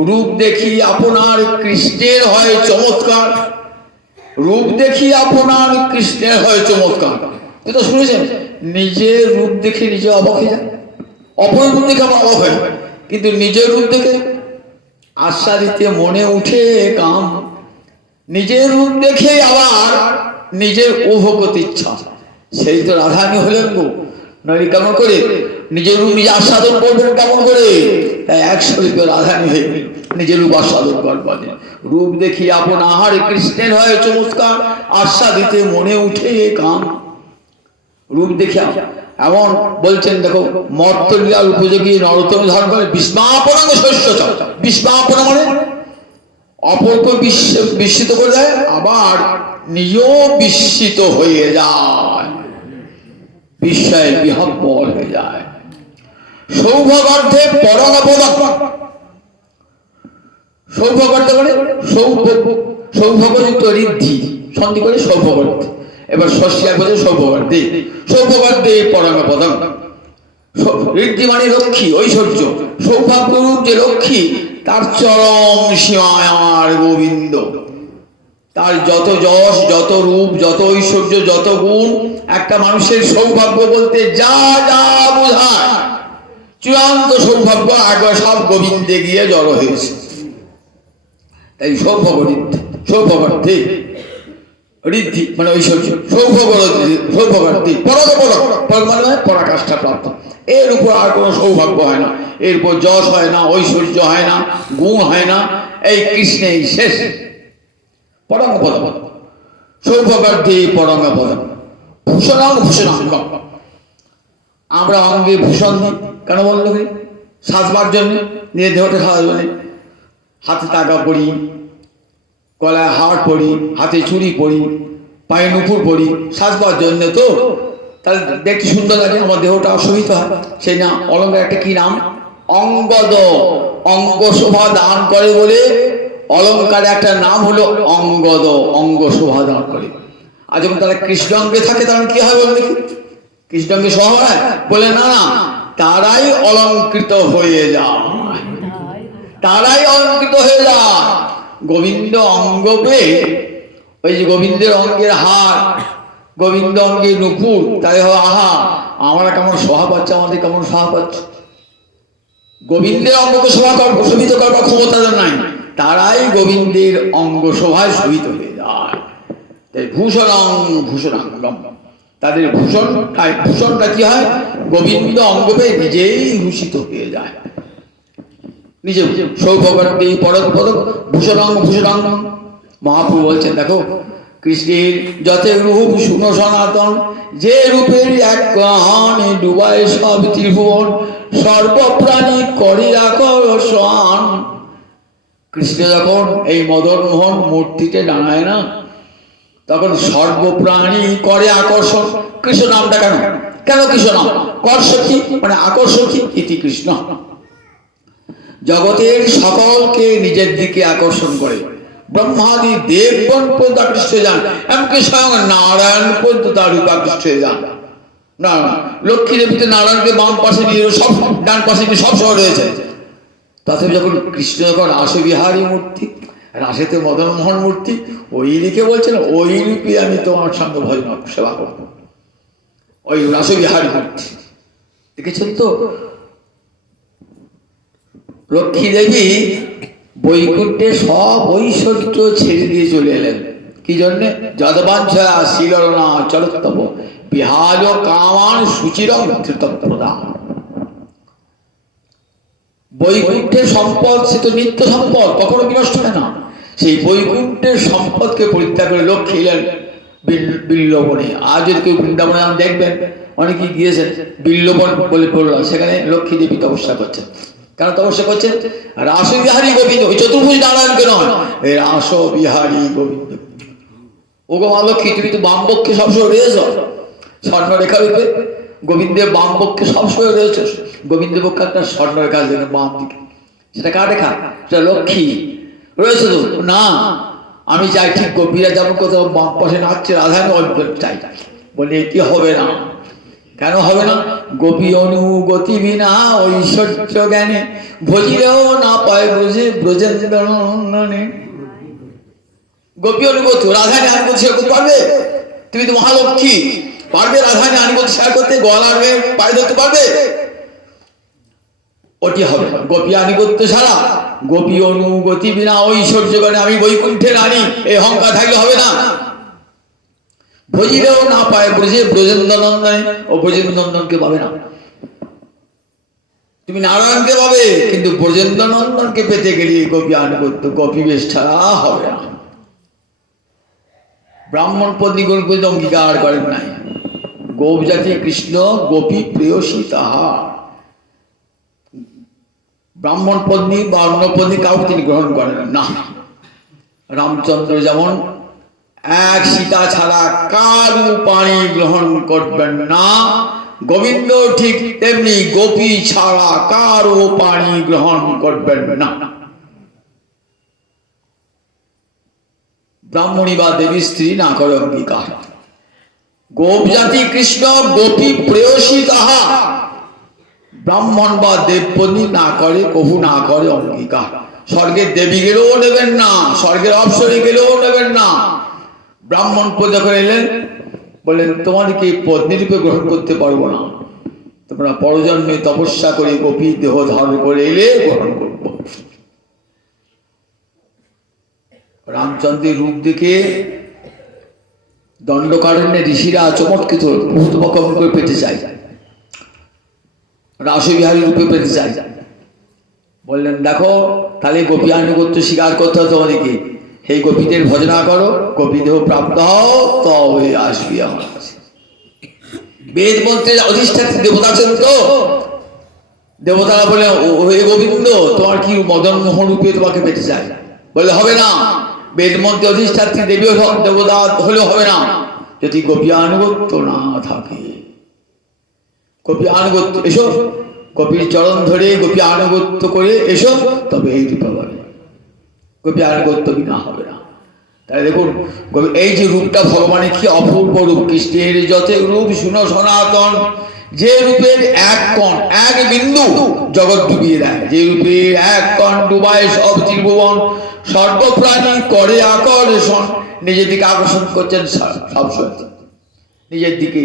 রূপ দেখি আপনার কৃষ্ণের হয় চমৎকার, রূপ দেখি আপনার কৃষ্ণের হয় চমৎকার। এটা শুনেছেন, নিজের রূপ দেখে নিজে অবাক হয়ে যায়, অপর রূপ দেখে আবার অবাক হয়, কিন্তু নিজের রূপ দেখে আস্বাদিতে মনে উঠে কাম। নিজের রূপ দেখে আবার নিজের উপভোগত ইচ্ছা, সেই তো রাধারানী হলেন গো। নয় কেমন করে নিজের রূপ নিজে আস্বাদন করবেন, কেমন করে? তাই একশো রাধারানী হয়ে নিজের রূপ আস্বাদন করবেন। রূপ দেখি আপন আহার কৃষ্ণের হয় চমৎকার, আস্বাদিতে মনে উঠে কাম। রূপ দেখে এমন বলছেন, দেখো মর্তলীলার উপযোগী নরোত্তম ধারণ করে বিস্মাপনং শস্য চা। বিস্মাপন মানে অপরকে বিস্মিত করে দেয়, আবার নিজেও বিস্মিত হয়ে যায়, বিস্ময়ে বিহ্বল হয়ে যায়। সৌভাগ্যে পরমপদক, সৌভাগ্য মানে সৌভাগ্যযুক্ত ঋদ্ধি সন্ধি করে সৌভাগ্য। এবার ষষ্ঠী এক বছর সৌভাগ্যে, সৌভাগ্যে পরমপদক। ঋদ্ধি মানে লক্ষ্মী, ঐশ্বর্য। সৌভাগ্যরূপ যে লক্ষ্মী, তার চরম সীমায় আমার গোবিন্দ। তার যত যশ, যত রূপ, যত ঐশ্বর্য, যত গুণ, একটা মানুষের সৌভাগ্য বলতে যা যা বোঝায়, চূড়ান্ত সৌভাগ্য আগে সব গোবিন্দে গিয়ে জড়ো হয়েছে। তাই সৌভাগ্যে ঋদ্ধি মানে ঐশ্বর্য, সৌভাগ্যে পরগ মানে পরাকাষ্ঠা প্রাপ্ত। এর উপর আর কোনো সৌভাগ্য হয় না, এর উপর যশ হয় না, ঐশ্বর্য হয় না, গুণ হয় না, এই কৃষ্ণেই শেষ। পরমপদ সৌভাগ্যে পরমপদ। ভূষণাঙ্গ ভূষণাঙ্গ, আমরা অঙ্গে ভূষণ দিই কেন বললো? সাজবার জন্য, নিজের দেহটা সাজার জন্য। হাতে টাকা পরি, গলায় হার পরি, হাতে চুড়ি পরি, পায়ে নুপুর পরি, সাজবার জন্য তো। তাহলে দেখতে সুন্দর লাগে, আমার দেহটা শোভিত হয়। সেই না অলঙ্কার একটা কি নাম? অঙ্গদ। অঙ্গ শোভা দান করে বলে অলঙ্কারে একটা নাম হলো অঙ্গদ, অঙ্গ শোভা দান করে। আর যখন তারা কৃষ্ণাঙ্গে থাকে তখন কি হয় বলবে? কৃষ্ণাঙ্গে শোভা হয় বলে না, না, তারাই অলঙ্কৃত হয়ে যায়, তারাই অলঙ্কৃত হয়ে যায়। গোবিন্দ অঙ্গ পেয়ে, ওই যে গোবিন্দের অঙ্গের হার, গোবিন্দ অঙ্গের নুপুর, তাই হয় আহা আমরা কেমন শোভা পাচ্ছে, আমাদের কেমন শোভা পাচ্ছে। গোবিন্দের অঙ্গকে শোভিত করবার ক্ষমতা নাই, তারাই গোবিন্দের অঙ্গ শোভায় শোভিত হয়ে যায়। তাই ভূষণং ভূষণাঙ্গম, তাদের ভূষণটা কি হয়? গোবিন্দ অঙ্গ পেয়ে নিজেই ভূষিত হয়ে যায়, নিজে সৌভাগ্যে পরমপদক ভূষণাঙ্গ ভূষণাঙ্গ। মহাপ্রভু বলছেন, দেখো কৃষ্ণের যত রূপ শুনো সনাতন, যে রূপের এক গানে ডুবায় সব ত্রিভুবন, সর্বপ্রাণী করি আকর্ষণ। কৃষ্ণ যখন এই মদন মোহন মূর্তিতে দাঁড়ায় না, তখন সর্বপ্রাণী করে আকর্ষণ। কৃষ্ণ নামটা কেন? কেন কৃষ্ণ নাম? কর্ষকি মানে আকর্ষকি, ইতি কৃষ্ণ। জগতের সকলকে নিজের দিকে আকর্ষণ করে। ব্রহ্মাদি দেবগণ পর্যন্ত আকৃষ্ট হয়ে যান, এমনকি স্বয়ং নারায়ণ পর্যন্ত তার রূপে আকৃষ্ট হয়ে যান। না, লক্ষ্মী দেবীতে নারায়ণকে বাম পাশে নিয়ে, সব ডান পাশে নিয়ে সব শহর রয়েছে। তথাপি যখন কৃষ্ণ যখন রাসবিহারী মূর্তি, রাসেতে মদন মোহন মূর্তি, ওই দিকে বলছেন ওই রূপে আমি তোমার সঙ্গে ভজন সেবা করব, ওই রাসবিহারী মূর্তি। দেখেছেন তো লক্ষ্মী দেবী বৈকুণ্ঠে সব ঐশ্বর্য ছেড়ে দিয়ে চলে এলেন। কি জন্যে? যদবাঞ্ছা শিলরণা চরতব বিহাজ কামান সুচিরং ধৃতপ্রদান। বৈকুণ্ঠের সম্পদ সে তো নিত্য সম্পদ, কখনো বিনষ্ট হয় না। সেই বৈকুণ্ঠের সম্পদকে পরিত্যাগ করে লক্ষ্মী এলেন বিল্লবনে। আজ যদি কেউ বৃন্দাবনে দেখবেন অনেকেই গিয়েছেন, বিল্লবন বলে পড়ল, সেখানে লক্ষ্মী দেবী তপস্যা করছেন। কেন তপস্যা করছেন? রাসবিহারী গোবিন্দ, ওই চতুর্ভুজ নারায়ণকে নয়, এই রাসবিহারী গোবিন্দ। ও গো মা লক্ষ্মী, তুমি তো বাম পক্ষে সবসময় রয়েছ স্বর্ণরেখা রূপে, গোবিন্দের বাম পক্ষে সবসময় রয়েছে। গোবিন্দের পক্ষে একটা স্বর্ণরেখা দেবে বাম দিকে, সেটা কার রেখা? সেটা লক্ষ্মী রয়েছে তো না। আমি চাই ঠিক গোপীরা যেমন কোথাও বাম পাশে নাচছে, রাধারানী অর্জন চাই। বলে এটি হবে না। কেন হবে না? গোপী অনুগতি বিনা ঐশ্বর্য জ্ঞানে ভজিলেও না পায় ব্রজে ব্রজেন্দ্র নন্দনে। গোপী অনুগতি, রাধারানী আনুগত্য শেয়ার করতে পারবে? তুমি তো মহালক্ষ্মী, পারবে রাধারানী আনুগত্য শেয়ার করতে? গলার মেয়ে পায়ে ধরতে পারবে? ওটি হবে না। গোপী আনুগত্য ছাড়া, গোপী অনুগতি বিনা ঐশ্বর্য জ্ঞানে আমি বৈকুণ্ঠের রানী, এই অহংকার থাকলে হবে না। ভজিলেও না পায় ব্রজে ব্রজেন্দ্র নন্দনে, ও ব্রজেন্দ্র নন্দনকে পাবে না। তুমি নারায়ণকে পাবে, কিন্তু ব্রজেন্দ্র নন্দনকে পেতে গেলে গোপী আনুগত্য, গোপী বেশ ছাড়া হবে না। ব্রাহ্মণ পত্নী গোপীকে অঙ্গীকার করেন নাই। গোপ জাতি কৃষ্ণ গোপী প্রেয়সী তাহার। ব্রাহ্মণ পত্নী বা অন্য পত্নী কাউকে তিনি গ্রহণ করেন না। রামচন্দ্র যেমন এক সীতা ছাড়া কারু পানি গ্রহণ করবেন না, গোবিন্দ ঠিক তেমনি গোপী ছাড়া কারু পানি গ্রহণ করবেন না। ব্রাহ্মণী বা দেবী স্ত্রী না করে অঙ্গীকার। গোপ জাতি কৃষ্ণ গোপী প্রেয়সী তাহা, ব্রাহ্মণ বা দেবপত্নী না করে, কভু না করে অঙ্গীকার। স্বর্গের দেবী গেলেও নেবেন না, স্বর্গের অপ্সরী গেলেও নেবেন না। ব্রাহ্মণ পূজা করে এলেন, বললেন তোমাদেরকে পত্নী রূপে গ্রহণ করতে পারবো না, তোমরা পরজন্মে তপস্যা করে গোপী দেহ ধারণ করে এলে গ্রহণ করবো। রামচন্দ্রের রূপ দেখে দণ্ডকারণ্যে ঋষিরা চমৎকৃত, ভূতবকম করে পেতে চায়, রাসবিহারী রূপে পেতে চায়। বললেন দেখো, তাহলে গোপী আনুগত্য স্বীকার করতে হবে তোমাদেরকে। সেই গোপীদের ভজনা করো, গোপী দেহ প্রাপ্ত হও, তবে আসবি আমার কাছে। বেদ মন্ত্রের অধিষ্ঠাত্রী দেবতা আছেন তো, দেবতারা বলে হে গোবিন্দ তোমার কি মদন মোহন রূপে তোমাকে পেতে চায়। বলে হবে না, বেদ মন্ত্রে অধিষ্ঠাত্রী দেবী দেবতা হলেও হবে না, যদি গোপী আনুগত্য না থাকে। গোপী আনুগত্য এসো, গোপীর চরণ ধরে গোপী আনুগত্য করে এসো, তবে এই রূপে হবে। গোপী আনুগত্য বিনা হবে না। তাই দেখুন এই যে রূপটা ভগবানের কি অপূর্ব রূপ। কৃষ্ণের যত রূপ শুনো সনাতন, যে রূপের এক কণ এক বিন্দু জগৎ ডুবিয়ে দেয়, যে রূপের এক কণ ডুবায় সব ত্রিভুবন, সর্বপ্রাণী করে আকর্ষণ। নিজের দিকে আকর্ষণ করছেন সবসময়, নিজের দিকে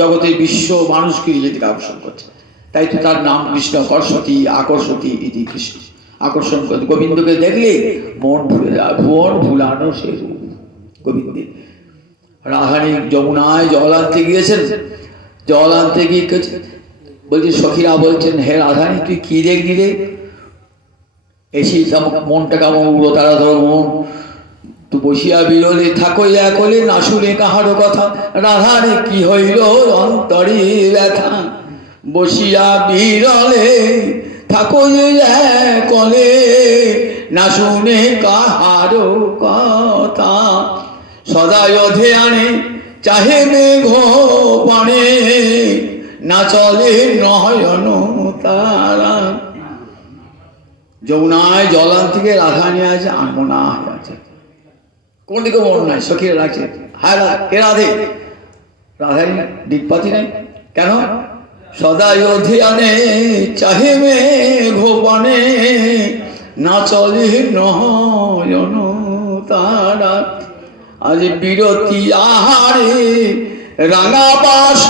জগতের বিশ্ব মানুষকে নিজের দিকে আকর্ষণ করছে। তাই তো তার নাম কৃষ্ণ, কর্ষতি আকর্ষতি ইতি কৃষ্ণ। আকর্ষণ করতে গোবিন্দকে দেখলে মন ভুলে যায়, ভুবন ভুলানো সে রূপ গোবিন্দের। রাধারানী যমুনায় জল আনতে গিয়েছেন, জল আনতে গিয়ে বলছে সখীরা বলছেন হে রাধারানী তুই কি দেখলি রে? এসে মনটা কেমন উড়ো তারা ধরো মন, তু বসিয়া বিরলে থাকো একলে না শুনে কাহারো কথা, রাধারে কি হইল অন্তরে ব্যথা। বসিয়া বিরলে থাকো একলে না শুনে কাহারো কথা, সদায় ধ্যানে চাহে মেঘ পানে না চলে নয়ন তারা। যমুনায় জলান থেকে রাধারানী আছে আনমনা হয়ে আছে, কোন দিকে মন নাই, সখীরা রাখছে হায় হে রাধে। রাধারানী দিকপাতি নাই কেন? সদায় ধ্যানে চাহে মেঘ পানে না চলে নয়ন তারা। আজ বিরতি আহারে রাঙা বাস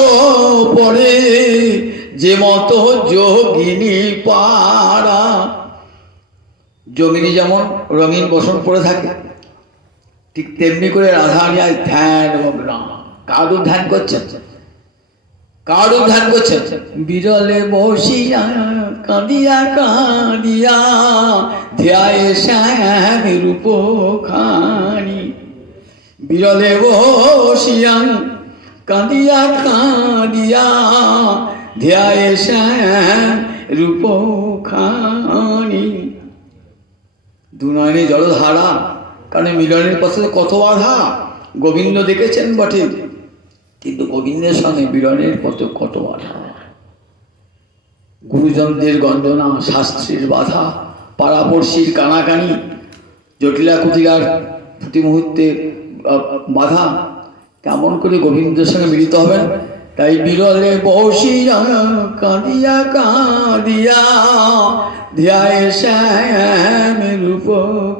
পরে যে মতো যোগিনী পাড়া। যোগিনী যেমন রঙিন বসন পরে থাকে, ঠিক তেমনি করে রাধারানী আজ ধ্যান মগ্ন। কারো ধ্যান করছেন, কারো ধ্যান করছেন। বিরলে বসিয়া কাঁদিয়া কাঁদিয়া ধ্যায় শ্যাম রূপ খানি। বিরলে বসিয়া কাঁদিয়া কাঁদিয়া ধ্যায় শ্যাম রূপ খানি। দু নয়নে জলধারা, কারণ মিলনের পথে কত বাধা। গোবিন্দ দেখেছেন বটে, কিন্তু গোবিন্দের সঙ্গে মিলনের পথে কত বাধা। গুরুজনদের গঞ্জনা, শাস্ত্রের বাধা, পাড়াপড়শির কানাকানি, জটিলা কুটিলার প্রতি মুহূর্তে বাধা। কেমন করে গোবিন্দের সঙ্গে মিলিত হবেন? তাই বিরলে বসিয়া কাঁদিয়া কাঁদিয়া ধ্যায় শ্যাম রূপ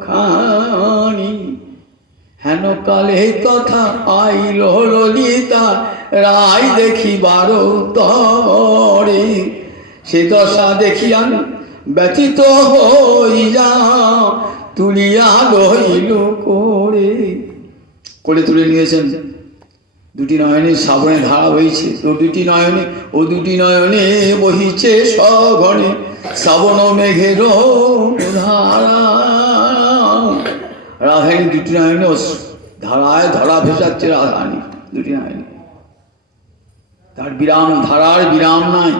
খানি। হেন কালে তথা আইল ললিতা রায় দেখিবার তরে। সে দশা দেখিয়া ব্যথিত হইয়া তুলিয়া লইল করে। করে তুলে নিয়েছেন। দুটি নয়নে শ্রাবণে ধারা বইছে, ও দুটি নয়নে বহিছে সঘনে শ্রাবণ মেঘের ধারা। রাধারানী দুটি নয়নে ধারায় ধরা ভেসাচ্ছে রাধারানী দুটি নয়নে। তার বিরাম, ধারার বিরাম নাই।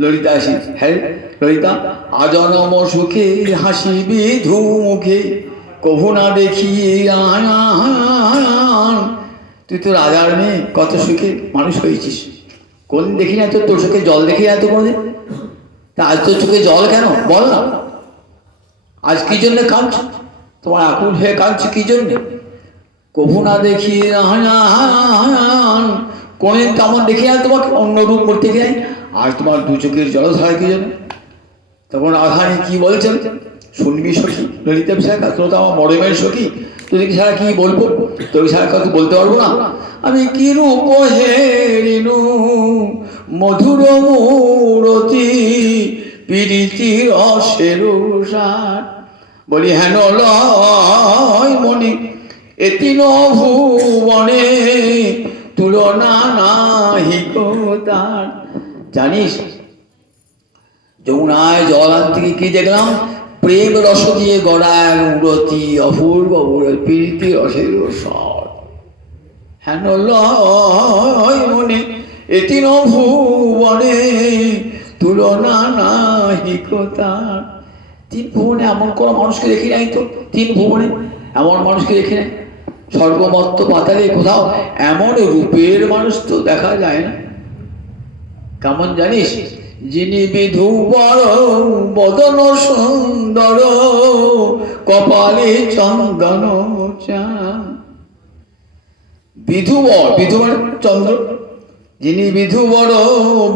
ললিতা আসি, হ্যাঁ ললিতা, আজনম সুখে হাসিবি ধুমুখে কভু না দেখি আয়ান। তুই তো রাজার মেয়ে, কত সুখে মানুষ হয়েছিস, কোন দেখি না তোর চোখে জল দেখি না তো কোনোদিন। তা আজ তোর চোখে জল কেন বল না? আজ কি জন্য কাঁদছ? তোমার আকুল হয়ে কাঁদছে কি জন্যে? কভু না দেখি আয়ান, কোনদিন তেমন দেখি না তোমাকে অন্য রূপ করতে গিয়ে। আর তোমার দু চোখের জলধারা কি জন্য? তখন রাধারানী কি বলছেন শুনবি সখী? ললিতা বিশাখা, তোর তো আমার মরমের সখী, তোকে ছাড়া কি বলবো? তোকে ছাড়া কথা বলতে পারবো না। আমি কি রূপ হেরিনু মধুর মূরতি প্রীতি রসের সার। বলি হেন লয় মনে এ তিন ভুবনে তুলনা নাহি তার। জানিস যমুনায় জল আনতে কি দেখলাম? প্রেম রস দিয়ে গড়ায় মূরতি, অপূর্ব প্রীতি রসের স্বর। হেন লয় মনে এ তিন ভুবনে তুলনা নাহি তার। তিন ভুবনে এমন কোনো মানুষকে দেখি নাই তো, তিন ভুবনে এমন মানুষকে দেখি নাই। স্বর্গমত্ত পাতালে কোথাও এমন রূপের মানুষ তো দেখা যায় না। কেমন জানিস? যিনি বিধুবর বদন সুন্দর কপালে চন্দন চান। বিধুবর, বিধুবর চন্দ্র। যিনি বিধুবর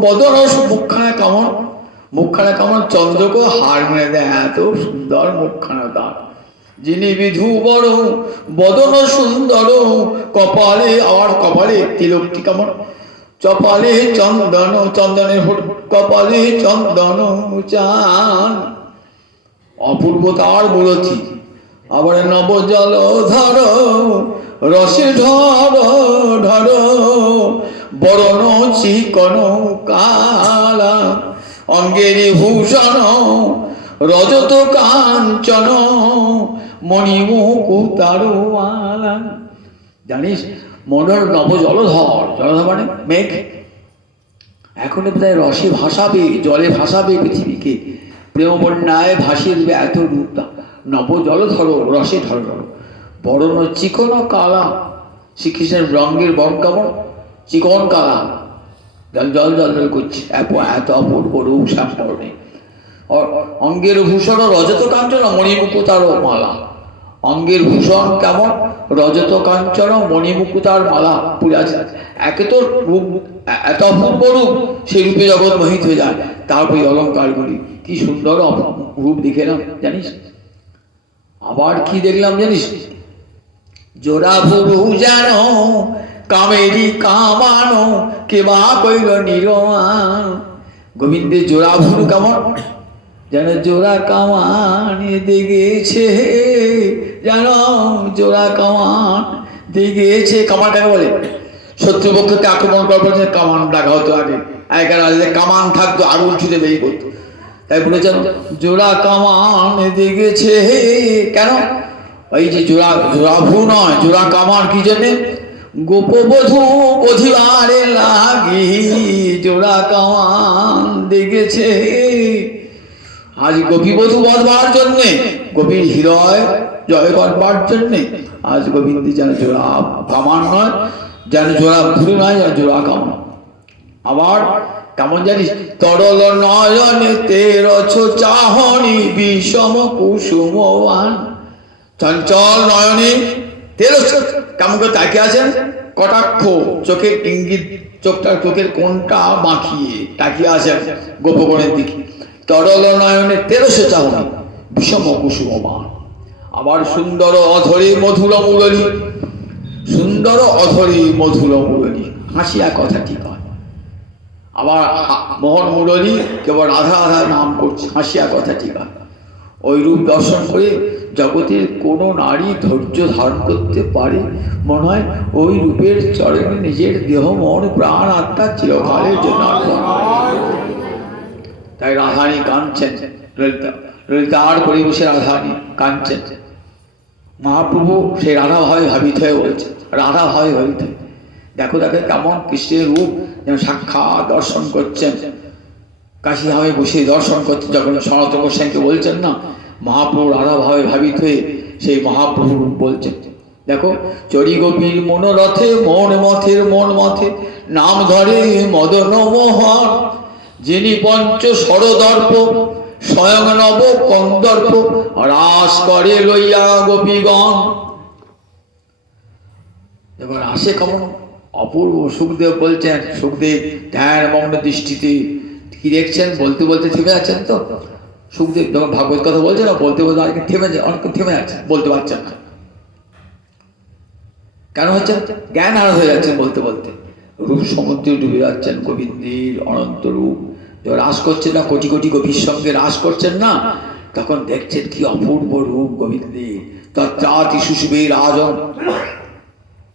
বদন, মুখখানা কেমন, মুখখানা কেমন চন্দ্রকে হার মেরে দেয়, এত সুন্দর মুখখানা তার। যিনি বিধুবর বদন সুন্দর কপালে, আবার কপালে তিলকটি কেমন, চপালে চন্দন, চন্দনের কপালে চন্দন চান। অপূর্ব তার মূরতি। আবার নব জল ধর রসে ঢর ঢর বরণ চিকন কালা। অঙ্গের ভূষণ রজত কাঞ্চন মণিমুকুতার মালা। জানিস মনোর নব জলধর, জলধর মানে মেঘ। এখন বোধহয় রসে ভাসাবে, জলে ভাসাবে পৃথিবীকে, প্রেম বন্যায় ভাসিয়ে দেবে এত রূপ। নব জলধর রসে ধর, বরণ চিকন কালা। শ্রীকৃষ্ণের রঙের বর্ণ কেমন? চিকন কালা, জল জল জল জল করছে, এত অপূর্ব রূপ শ্যামবর্ণে। অঙ্গের ভূষণ রজত কাঞ্চন মণিমুকুতার মালা। অঙ্গের ভূষণ কেমন? রজত কাঞ্চন মণিমুকুতার মালা পুরে আছে। একে তো রূপ, এত অপূর্ব রূপ, সেই রূপে জগৎ মোহিত হয়ে যায়। তারপরে অলঙ্কারগুলি কি সুন্দর রূপ দেখলাম জানিস। আবার কি দেখলাম জানিস? জোড়া ভুরু যেন কামেরি কামানো কে বা কইল নিরমান। গোবিন্দের জোড়া ভুরু কেমন? যেন জোড়া কামান দেখেছে, যেন জোড়া কামান দেখেছে। কামান কাকে বলে? শত্রুপক্ষকে আক্রমণ করার পর কামান ডাকা হতো আগে। আগেকার আগে কামান থাকতো, আগুন ছুটে বেরিয়ে পড়তো। তাই বলেছেন জোড়া কামান দেখেছে। কেন? ওই যে জোড়া, জোড়া ভূ নয়, জোড়া কামান কি জন্যে? গোপবধূ অধিবারে লাগি জোড়া কামান দেখেছে। আজ গোপীবধূ বধবার জন্যে, গোপীর হৃদয় জয় করবার জন্যে আজ গোবিন্দ যেন জোড়া কামান নয়, যেন জোড়া ভুরু নয়, যেন জোড়া কামান। আবার কেমন জানিস, তরল নয়নে তেরছ চাহনি বিষম কুসুমবান। চঞ্চল নয়নে তেরছ, কেমন করে তাকিয়ে আছেন, কটাক্ষ চোখের ইঙ্গিত, চোখের কোনটা বাঁকিয়ে তাকিয়ে আছেন গোপগণের দিকে। তরল নয়নে তেরছ চাহনি বিষম কুসুমবান। আবার সুন্দর অধরে মধুর মুরলী, সুন্দর অধরে মধুর মুরলী, হাসিয়া কথাটি কয়। আবার মোহন মুরলী কেবল রাধা রাধা নাম করছে, হাসিয়া কথাটি কয়। ওই রূপ দর্শন করে জগতের কোনো নারী ধৈর্য ধারণ করতে পারে? মনে হয় ওই রূপের চরণে নিজের দেহ মন প্রাণ আত্মা চিরকালের জন্য অর্পণ করে। তাই রাধারানী কাঁদছেন, ললিতার পরিবেশে রাধারানী কাঁদছেন। মহাপ্রভু সেই রাধা ভাবে ভাবিত হয়ে বলছে, রাধা ভাবে ভাবিত হয়ে দেখো দেখো কেমন কৃষ্ণের রূপ যেন সাক্ষাৎ দর্শন করছেন। কাশী ধামে বসে দর্শন করছেন, যখন সনাতন গোস্বামীকে বলছেন না, মহাপ্রভু রাধা ভাবে ভাবিত হয়ে সেই মহাপ্রভু রূপ বলছেন। দেখো, চরি গোপীর মনোরথে মন মথের মন মথে নাম ধরে মদন মোহন, যিনি পঞ্চ সরদর্প স্বয়ং নব কন্দর্প রাস করে লইয়া গোপীগণ। এবার আসে কেমন অপূর্ব। সুখদেব বলছেন, সুখদেব ধ্যান মগ্ন দৃষ্টিতে কি দেখছেন, বলতে বলতে থেমে আছেন। তো সুখদেব যখন ভাগবত কথা বলছে না, বলতে বলতে অনেকে থেমে যায়, অনেকে থেমে আছেন, বলতে পারছেন না। কেন হচ্ছে? জ্ঞান হারা হয়ে যাচ্ছেন বলতে বলতে। রূপ সমুদ্রে ডুবে যাচ্ছেন গোবিন্দের অনন্ত রূপ। যখন রাস করছেন না, কোটি কোটি গোপীর সঙ্গে রাস করছেন না, তখন দেখছেন কি অপূর্ব রূপ গোবিন্দের। তত্রাতি সুশুভে রাজন,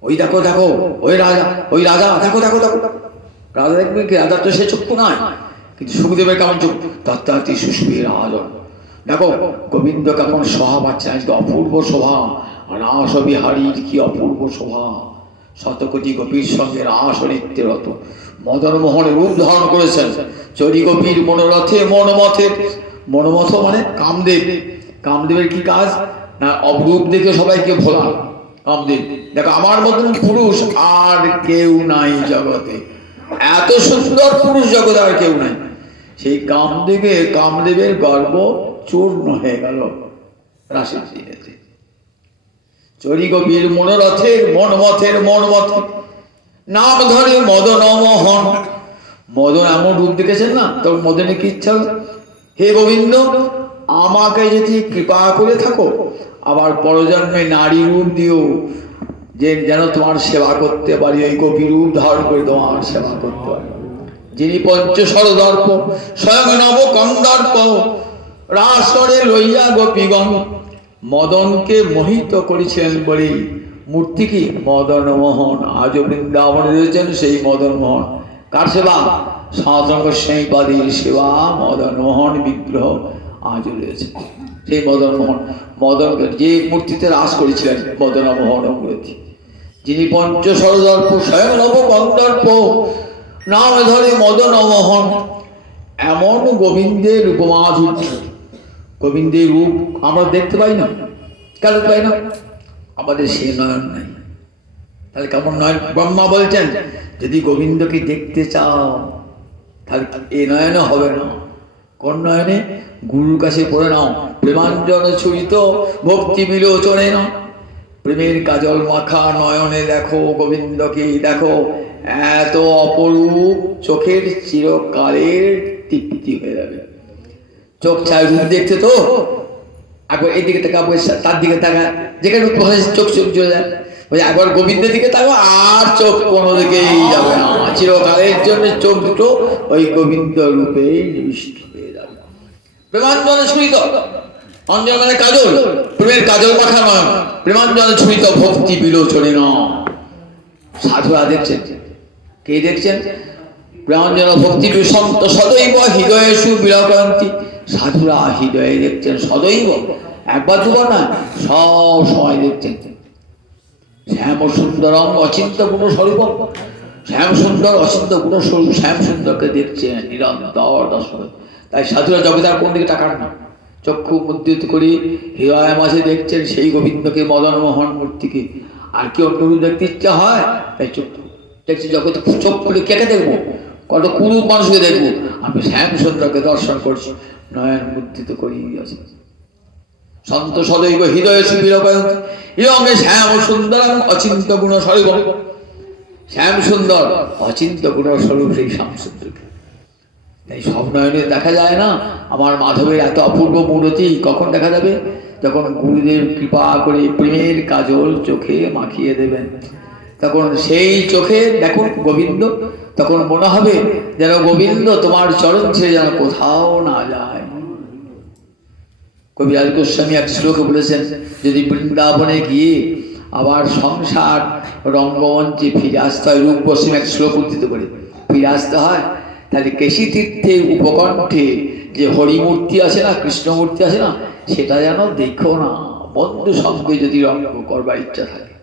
ওই দেখো দেখো ওই রাজা, ওই রাজা দেখো দেখো দেখো, রাজা দেখবেন কি, রাজার তো সে চক্ষু নয়, কিন্তু সুখদেবের কেমন চক্ষু, তত্রাতি সুশুভে রাজন। দেখো গোবিন্দ কেমন শোভা পাচ্ছেন, আজকে অপূর্ব শোভা। রাস বিহারীর কি অপূর্ব শোভা, শতকোটি গোপীর সঙ্গে রাস নিত্যরত মদন মোহন রূপ ধারণ করেছেন। চরি গোপীর মনোরথে মনমথে, মনমথ মানে কামদেব। কামদেবের কি কাজ না, অপরূপ দেখে সবাইকে ভোলা কামদেব। দেখো আমার মতন পুরুষ আর কেউ নাই জগতে, এত সুন্দর পুরুষ জগতে আর কেউ নাই। সেই কামদেবের গর্ব চূর্ণ হয়ে গেল রাসের দিনেতে। চরি গোপীর মনোরথের মনমথের মনমথে নাম ধরে মদন মোহন। মদন এমন রূপ দেখেছেন না, তখন মদনের কি ইচ্ছা, হে গোবিন্দ আমাকে যদি কৃপা করে থাকো, আবার পরজন্মে নারী রূপ দিও, যে যেন তোমার সেবা করতে পারি, ওই গোপী রূপ ধারণ করে তোমার সেবা করতে পারি। যিনি পঞ্চশর দর্প স্বয়ং নব কন্দর্প রাস করে লইয়া গোপীগণ। মদনকে মোহিত করেছিলেন বলে মূর্তি কি মদন মোহন। আজও বৃন্দাবনে রয়েছেন সেই মদন মোহন। কার সেবা? সনাতন গোস্বামী পাদের সেবা, মদন মোহন বিগ্রহ আজও রয়েছে। সেই মদন মোহন, মদন যে মূর্তিতে রাস করেছিলেন মদন মোহন মূর্তি, যিনি পঞ্চশরদর্প স্বয়ং নব কন্দর্প নাম ধরে মদন মোহন। এমন গোবিন্দের উপমাধুর্য, গোবিন্দের রূপ আমরা দেখতে পাই না। কেন পাই না? আমাদের সে নয়ন নাই। তাহলে কেমন নয়ন? ব্রহ্মা বলছেন যদি গোবিন্দকে দেখতে চাও তাহলে এ নয়নে হবে না। কোন নয়নে? গুরুর কাছে পড়ে নাও, প্রেমাঞ্জন ছুরিত ভক্তি বিলোচনে না, প্রেমের কাজল মাখা নয়নে দেখো গোবিন্দকে। দেখো এত অপরূপ, চোখের চিরকালের তৃপ্তি হয়ে যাবে। চোখ চায় রূপ দেখতে, তো একবার এই দিকে তাকা, তার দিকে তাকা, যেখানে চোখ চোখ চলে যায়, একবার গোবিন্দের দিকে তাকো আর চোখ কোনো দিকেই যাবে না। চিরকালের জন্য চোখ দুটো ওই গোবিন্দ রূপে নিবিষ্ট হয়ে যাবে। প্রেমাঞ্জন ছুঁইত, অঞ্জন মানে কাজল, প্রেমের কাজল মাখা নয়, প্রেমাঞ্জন ছুঁইত ভক্তি বিলোচনে না। সাধুরা দেখছেন, কে দেখছেন? প্রেমাঞ্জন ভক্তি সন্ত সদৈব হৃদয়ে সুবিরক্রান্তি। সাধুরা হৃদয়ে দেখছেন সদৈব, একবার দুবার না, সব সময় দেখছেন। শ্যাম সুন্দরম অচিন্ত গুণ স্বরূপ, শ্যাম সুন্দর অচিন্ত গুণ স্বরূপ শ্যাম সুন্দরকে দেখছেন নিরন্তর দর্শন। তাই সাধুরা জগতে আর কোন দিকে তাকান না, চক্ষু মুদ্রিত করে হৃদয় মাঝে দেখছেন সেই গোবিন্দকে, মদন মোহন মূর্তিকে। আর কি অন্য রূপ দেখতে ইচ্ছা হয়, তাই চোখ দেখছি জগতে চোখ খুলে কেকে দেখবো, কত কুরূপ মানুষকে দেখবো। আমি শ্যাম সুন্দরকে দর্শন করছি, নয়ন মুদ্রিত করি আছে। সন্ত সদৈব হৃদয় শিবির ইয়ঙ্গে শ্যাম সুন্দর অচিন্ত গুণ স্বরূপ। শ্যাম সুন্দর অচিন্ত গুণ স্বরূপ সেই শ্যাম সুন্দরকে এই সব নয়নে দেখা যায় না। আমার মাধবের এত অপূর্ব মূর্তি কখন দেখা যাবে? যখন গুরুদেব কৃপা করে প্রেমের কাজল চোখে মাখিয়ে দেবেন, তখন সেই চোখে দেখুন গোবিন্দ, তখন মনে হবে যেন গোবিন্দ তোমার চরণ ছেড়ে যেন কোথাও না যায়। কবিরাজ গোস্বামী এক শ্লোকে বলেছেন, যদি বৃন্দাবনে গিয়ে আবার সংসার রঙ্গমঞ্চে ফিরে আসতে হয়, রূপ গোস্বামী এক শ্লোক উদ্ধৃত করে ফিরে আসতে হয়, তাহলে কেশী তীর্থের উপকণ্ঠে যে হরিমূর্তি আছে না, কৃষ্ণমূর্তি আছে না, সেটা যেন দেখো না। বন্ধু সঙ্গে যদি রঙ্গ করবার ইচ্ছা থাকে,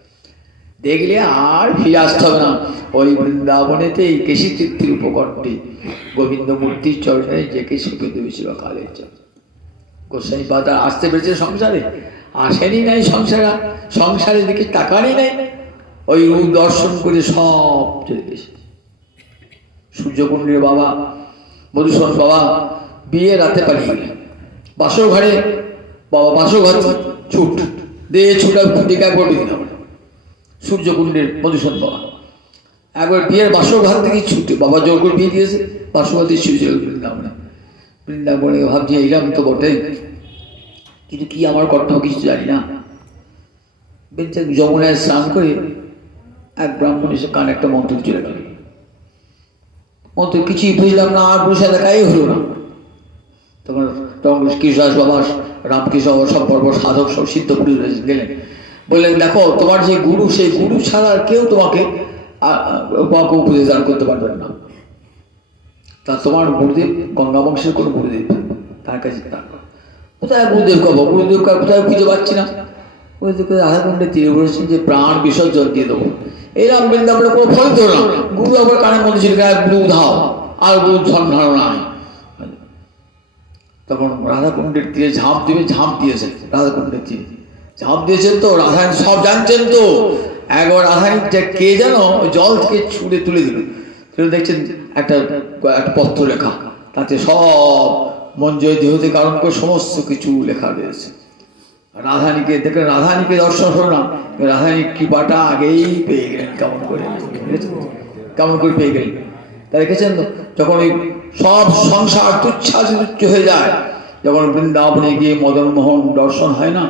দেখলে আর ফিরে আসতে হবে না। ওই বৃন্দাবনেতে এই কেশী তীর্থের উপকণ্ঠে গোবিন্দ মূর্তির চরণে যে কে সুখে দেবে চিরকালের জন্য। গোস্বামী পাতা আসতে পেরেছে সংসারে, আসেনি নাই সংসারের দিকে তাকানি নাই, ওই রূপ দর্শন করে সব চলে গেছে। সূর্যকুণ্ডের বাবা মধুসূদন বাবা বিয়ে রাতে পালিয়ে গেলেন, বাসর ঘরে বাবা বাসর ঘর ছুট দিয়ে ছুটা দিকে একবার দিলাম। সূর্যকুণ্ডের মধুসূদন বাবা একবার বিয়ের বাসর ঘর থেকে ছুটে, বাবা জোর করে বিয়ে দিয়েছে, বাসর ঘর থেকে ছুটে বৃন্দাবনে। বৃন্দাবনে ভাবছি এইরাম তো বটে, কিন্তু কি আমার কর্তব্য কিছু জানি না। যমুনায় স্নান করে এক ব্রাহ্মণ এসে কানে একটা মন্ত্র চলে গেল, মন্ত্র কিছুই বুঝলাম না, আর বুঝে দেখাই হলো না। তখন কৃষ্ণদাস বাবা, রামকৃষ্ণ বাবা, সব বড় বড় সাধক, সব সিদ্ধ পুরুষ গেলেন, বললেন দেখো তোমার যে গুরু, সেই গুরু ছাড়া আর কেউ তোমাকে উপদেশ দান করতে পারবেন না। তা তোমার গুরুদেব গঙ্গা বংশের কোনো গুরুদেব, তার কাছে কোথায় গুরুদেব কবো, গুরুদেব কোথায় খুঁজে পাচ্ছি না। গুরুদেবকে রাধাকুণ্ডে তীরে বলেছেন যে প্রাণ বিসর্জন দিয়ে দেবো, এরকম বৃন্দাবনে কোনো ফল তো না। গুরু আবার কানের মধ্যে ছিল গুরু ধাও, আর গুরু ধারণা নেই। তখন রাধাকুণ্ডের তীরে ঝাঁপ দেবে, ঝাঁপ দিয়েছেন, রাধাকুণ্ডের তীরে ঝাঁপ দিয়েছেন তো রাধারানী সব জানছেন তো। একবার রাধারানী কে যেন জল থেকে ছুঁড়ে তুলে দিল, দেখছেন একটা পত্র লেখা, তাতে সব মঞ্জয় দেহ থেকে আরম্ভ করে সমস্ত কিছু লেখা রয়েছে। রাধারানীকে দেখে, রাধারানীকে দর্শন হলো না, রাধারানীর কৃপাটা আগেই পেয়ে গেলেন। কেমন করে পেয়ে গেলেন তা রেখেছেন তো। যখন ওই সব সংসার তুচ্ছ হয়ে যায়, যখন বৃন্দাবনে গিয়ে মদন মোহন দর্শন হয় না,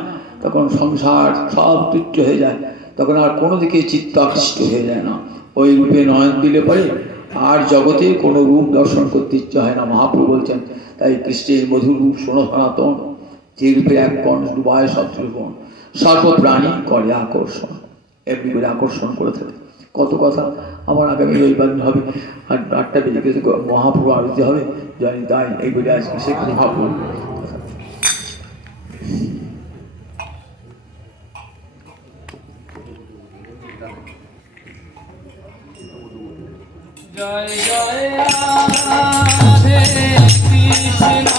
তখন সংসার সব তুচ্ছ হয়ে যায়, তখন আর কোনো দিকে চিত্ত আকৃষ্ট হয়ে যায় না। ওই রূপে নয়ন দিলে পরে আর জগতে কোনো রূপ দর্শন করতে ইচ্ছা হয় না। মহাপ্রভু বলছেন, তাই কৃষ্ণের মধুর রূপ শোনো সনাতন, যে রূপে এক কণ ডুবায় সবগুণ, সর্বপ্রাণী করে আকর্ষণ। এমনি করে আকর্ষণ করে থাকে। কত কথা আমার আগামী রবিবার হবে, আর 8টা বেজে গেছে, মহাপ্রভু আরতি হবে, জানি তাই এইগুলি আজকে সে মহাপ্রভু। জয় জয় রাধে কৃষ্ণ।